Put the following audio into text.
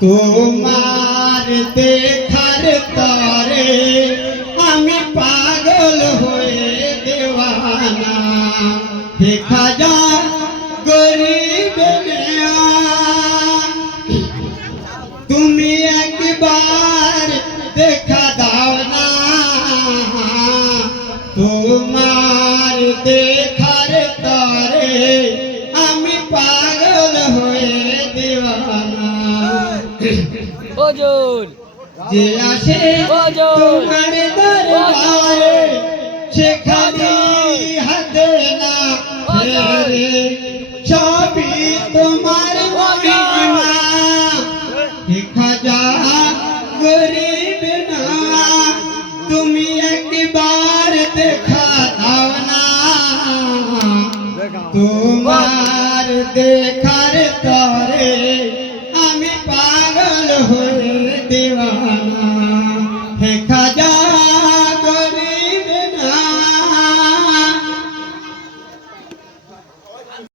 তোমার দেখার তরে আমি পাগল হয়ে দেওয়ানা দেখা যা গরিব তোমার দেখার তরে আমি পাগল হয়ে দেওয়ানা। ওজন যে আসে তোমার দরবারে সে খালি হাতে না ফেরে সবই তোমার মহিমা। দেখা যা গরিব না তুমি একবার দেখা তোমার দেখার তরে আমি পাগল হয়ে দিওয়ানা। দেখা যায়